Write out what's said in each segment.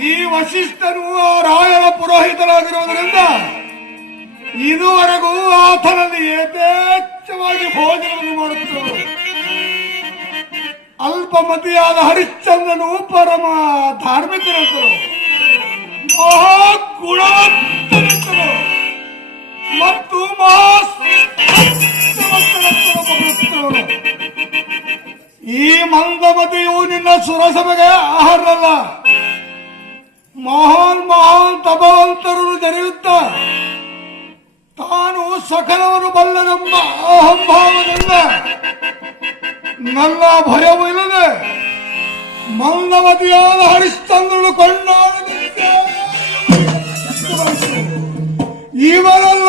ಈ ವಶಿಷ್ಠನು ಆ ರಾಯನ ಪುರೋಹಿತನಾಗಿರುವುದರಿಂದ ಇದುವರೆಗೂ ಆತನಲ್ಲಿ ಯಥೇಚ್ಛವಾಗಿ ಭೋಜನವನ್ನು ಮಾಡುತ್ತಿರುವರು ಅಲ್ಪಮತಿಯಾದ ಹರಿಶ್ಚಂದ್ರನು ಪರಮ ಧಾರ್ಮಿಕರಂತರು ಮಹಾ ಮತ್ತು ಮಂದಮತಿಯು ನಿನ್ನ ಸುರಸಭೆಗೆ ಆಹಾರಲ್ಲ ಮಹಾನ್ ಮಹಾನ್ ತಪವಂತರು ಜರಿಯುತ್ತ ತಾನು ಸಕಲವನ್ನು ಬಲ್ಲನೆಂಬ ಅಹಂಭಾವದಿಂದ ನನ್ನ ಭಯವು ಇಲ್ಲದೆ ಮಂದಮತಿಯಾದ ಹರಿಶ್ಚಂದ್ರನು ಕೊಂಡಾಡಲಿಕ್ಕೆ ಇವರೆಲ್ಲ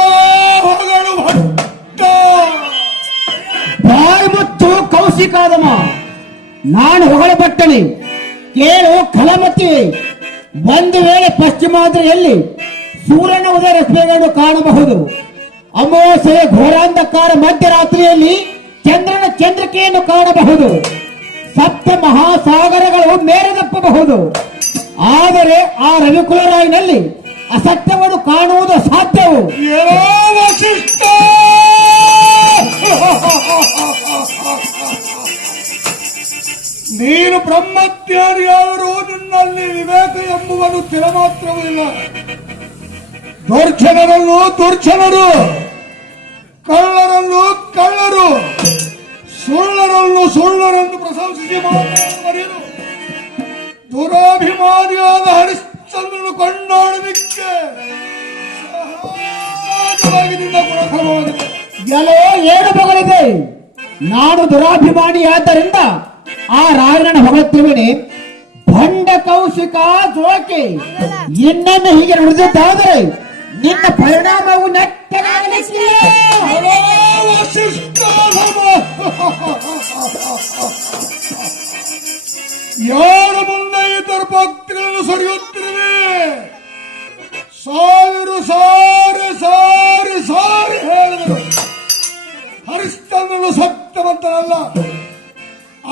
ಹೊಗಳು ಭಟ್ಟ. ಮತ್ತು ಕೌಶಿಕಾದಮ ನಾನು ಹೊಗಳಬಟ್ಟನೆ ಕೇಳು ಕಲಮತಿ. ಒಂದು ವೇಳೆ ಪಶ್ಚಿಮಾದ್ರಿಯಲ್ಲಿ ಸೂರ್ಯನ ಉದಯ ರಶ್ಮಿಗಳನ್ನು ಕಾಣಬಹುದು. ಅಮಾವಾಸ್ಯೆಯ ಘೋರಾಂಧಕಾರ ಮಧ್ಯರಾತ್ರಿಯಲ್ಲಿ ಚಂದ್ರನ ಚಂದ್ರಿಕೆಯನ್ನು ಕಾಣಬಹುದು. ಸಪ್ತ ಮಹಾಸಾಗರಗಳು ಮೇರೆದಪ್ಪಬಹುದು ಆದರೆ ಆ ರವಿಕುಲರಾಯಿನಲ್ಲಿ ಅಸತ್ಯವನ್ನು ಕಾಣುವುದು ಸಾಧ್ಯವು ನೀನು ಬ್ರಹ್ಮಜ್ಞಾನಿಯಾದರೂ ನಿನ್ನಲ್ಲಿ ವಿವೇಕ ಎಂಬುವುದು ಸ್ಥಿರ ಮಾತ್ರವಿಲ್ಲ ಇಲ್ಲ ದುರ್ಜನರನ್ನು ದುರ್ಜನರು, ಕಳ್ಳರಲ್ಲೂ ಕಳ್ಳರು ಸುಳ್ಳರನ್ನು ಸುಳ್ಳರೆಂದು ಪ್ರಶಂಸಿಸಿ ಮಾತನಾಡುವರೇನು ದುರಾಭಿಮಾನಿಯಾದ ಹರಿಶ್ಚಂದ್ರನು ಎಲೆ ಏನು ಬಗಳಿದೆ ನಾನು ದುರಾಭಿಮಾನಿಯಾದ್ದರಿಂದ ಆ ರಾಯಣನ ಹೊಗಳುತ್ತಿರುವೆನೆ ಭಂಡ ಕೌಶಿಕ ಜೋಕೆ. ಇನ್ನೊಮ್ಮೆ ಹೀಗೆ ನುಡಿದಿದ್ದಾದರೆ ನಿನ್ನ ಪರಿಣಾಮವು. ಯಾರ ಮುಂದೆ ಇತರ ಭಕ್ತಿಗಳನ್ನು ಸರಿಯುತ್ತಿರುವೆ? ಸಾವಿರ ಸಾರಿ ಸಾರಿ ಸಾರಿ ಹೇಳಿದರು. ಹರಿಶ್ಚಂದ್ರನು ಸತ್ಯವಂತನಲ್ಲ.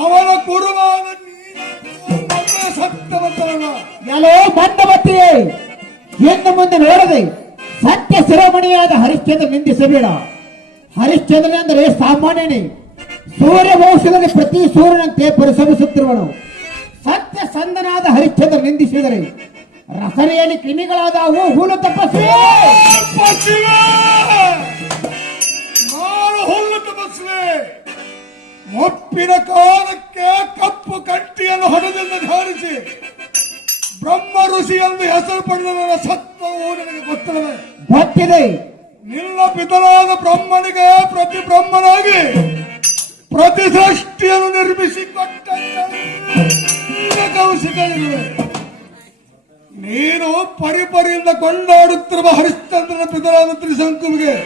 ಅವನ ಗುರುವಾದ ಎಲ್ಲೋ ಮಂದಮತಿಯೇ ಇನ್ನು ಮುಂದೆ ನೋಡದೆ ಸತ್ಯ ಶಿರೋಮಣಿಯಾದ ಹರಿಶ್ಚಂದ್ರ ನಿಂದಿಸಬೇಡ. ಹರಿಶ್ಚಂದ್ರನೆಂದರೆ ಸಾಮಾನ್ಯನೇ. ಸೂರ್ಯ ವಂಶದಲ್ಲಿ ಪ್ರತಿ ಸೂರ್ಯನಂತೆ ಪರಿಶ್ರಮಿಸುತ್ತಿರುವನು. ಸತ್ಯ ಸಂದನಾದ ಹರಿಶ್ಚಂದ್ರ ನಿಂದಿಸಿದರೆ ರಸನೆಯಲ್ಲಿ ಕ್ರಿಮಿಗಳಾದ ಹುಲು ತಪಸ್ವಿ ಹುಲ್ಲು ತಪಸ್ವೆ ಮುಪ್ಪಿನ ಕಾಲಕ್ಕೆ ಕಪ್ಪು ಕಟ್ಟಿಯನ್ನು ಹೊಡೆದಿಂದ ಧಾರಿಸಿ ಬ್ರಹ್ಮ ಋಷಿ ಎಂದು ಹೆಸರು ಪಡೆದ ಸತ್ವವು ನನಗೆ ಗೊತ್ತಿಲ್ಲದೆ ಗೊತ್ತಿದೆ. ನಿನ್ನ ಪಿತರಾದ ಬ್ರಹ್ಮನಿಗೆ ಪ್ರತಿ ಬ್ರಹ್ಮನಾಗಿ ಪ್ರತಿ ಸೃಷ್ಟಿಯನ್ನು ನಿರ್ಮಿಸಿ ಕೌಶಿಕನಿರುವೆ ನೀನು ಪರಿಪರಿಯಿಂದ ಕೊಂಡಾಡುತ್ತಿರುವ ಹರಿಶ್ಚಂದ್ರನ ಪಿತರಾದ ತ್ರಿಶಂಕುವಿಗೆ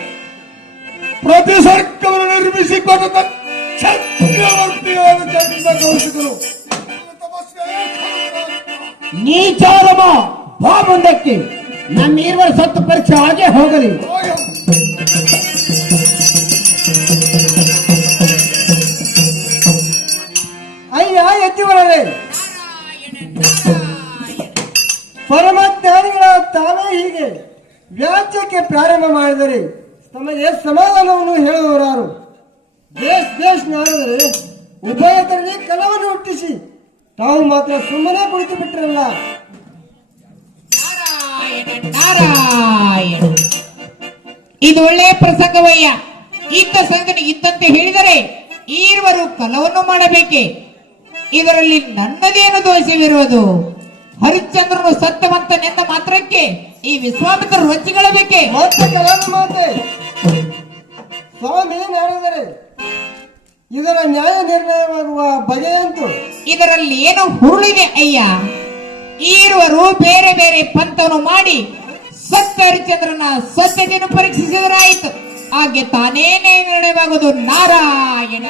ಪ್ರತಿ ಸರ್ಕವನ್ನು ನಿರ್ಮಿಸಿಕೊಟ್ಟ ಕೌಶಿಕರು ನೀಚಾರಮ ಬಾ ಮುಂದಕ್ಕೆ ನಮ್ಮ ಇರುವ ಸತ್ತು ಪರೀಕ್ಷೆ ಹಾಗೆ ಹೋಗಲಿ. ಅಯ್ಯ ಯಜ್ಞವರೇ ಪರಮಜ್ಞಾನಿಗಳ ತಾವೇ ಹೀಗೆ ವ್ಯಾಜ್ಯಕ್ಕೆ ಪ್ರಾರಂಭ ಮಾಡಿದರೆ ತಮಗೆ ಸಮಾಧಾನವನ್ನು ಹೇಳುವರಾರು ದೇಶ ದೇಶ ಮಾಡಿದರೆ ಉಭಯ ತರಲಿ ಕಲವನ್ನು ಹುಟ್ಟಿಸಿ ತಾವು ಮಾತ್ರ ಸುಮ್ಮನೆ ಕುಳಿತು ಬಿಟ್ಟಿರಲ್ಲ. ನಾರಾಯಣ ನಾರಾಯಣ. ಇದು ಒಳ್ಳೆಯ ಪ್ರಸಂಗವಯ್ಯ. ಇದ್ದ ಸಂಗತಿ ಇದ್ದಂತೆ ಹೇಳಿದರೆ ಈರುವರು ಕಲವನ್ನು ಮಾಡಬೇಕೆ? ಇದರಲ್ಲಿ ನನ್ನದೇನು ದೋಷವಿರುವುದು? ಹರಿಶ್ಚಂದ್ರನು ಸತ್ಯವಂತನೆಂದ ಮಾತ್ರಕ್ಕೆ ಈ ವಿಶ್ವಾಮಿತ್ರರು ರಚಿಗಳಬೇಕೆ ಸ್ವಾಮಿ ನಾಡಿದರೆ ಇದರ ನ್ಯಾಯ ನಿರ್ಣಯವಾಗುವ ಬಗೆಯಂತೂ ಇದರಲ್ಲಿ ಏನು ಹುರುಳಿದೆ ಅಯ್ಯ? ಈರುವರು ಬೇರೆ ಬೇರೆ ಪಂಥವನ್ನು ಮಾಡಿ ಸತ್ಯ ಹರಿಚಂದ್ರನ ಸತ್ಯತೆಯನ್ನು ಪರೀಕ್ಷಿಸಿದರಾಯಿತು. ಹಾಗೆ ತಾನೇನೇ ನಿರ್ಣಯವಾಗುವುದು ನಾರಾಯಣ.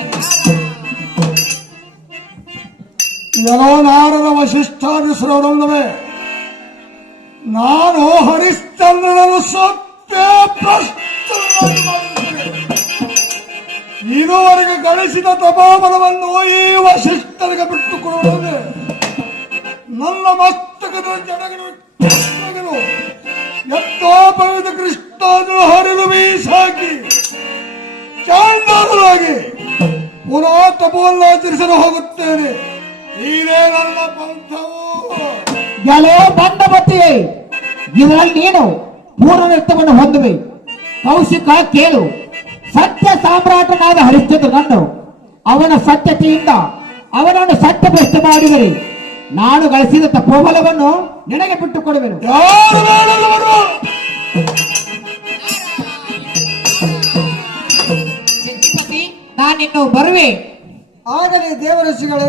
ಯಲೋ ನಾರದ ವಶಿಷ್ಠಾದಿ ವಶಿಷ್ಠಾನುಸರವರಲ್ಲವೇ ನಾನು ಹರಿಶ್ಚಂದ್ರನನ್ನು ಸತ್ಯ ಪ್ರಶ್ನೆ ಇದುವರೆಗೆ ಗಳಿಸಿದ ತಪೋಬಲವನ್ನು ಈ ಶಿಷ್ಟರಿಗೆ ಬಿಟ್ಟು ನನ್ನ ಮಸ್ತಕದ ಜನಗಳು ಎತ್ತೋ ಪವಿತ್ರ ಕೃಷ್ಣಾಂಜಲ ಹರಿದು ಬೀಸಾಕಿ ಚಾಂಡಾಲರಾಗಿ ಪುನಃ ತಪೋಲ್ಲಾಚರಿಸಲು ಹೋಗುತ್ತೇನೆ. ಇದೇ ನನ್ನ ಪಂಥವು ಎಲೆ ಬತ್ತಿಗೆ ಇದರಲ್ಲಿ ನೀನು ಪೂರ್ಣ ನೃತ್ಯವನ್ನು ಹೊಂದುವೆ. ಕೌಶಿಕ ಕೇಳು. ಸತ್ಯ ಸಾಮ್ರಾಟನಾದ ಹರಿಶ್ಚಂದ್ರನನ್ನು ಅವನ ಸತ್ಯತೆಯಿಂದ ಅವನನ್ನು ಸತ್ಯ ಭ್ರಷ್ಟ ಮಾಡಿದರೆ ನಾನು ಗಳಿಸಿದ ತಪೋಬಲವನ್ನು ನಿನಗೆ ಬಿಟ್ಟು ಕೊಡುವೆನು ನಾನಿನ್ನು ಬರುವೆ. ಆಗಲಿ ದೇವಋಷಿಗಳೇ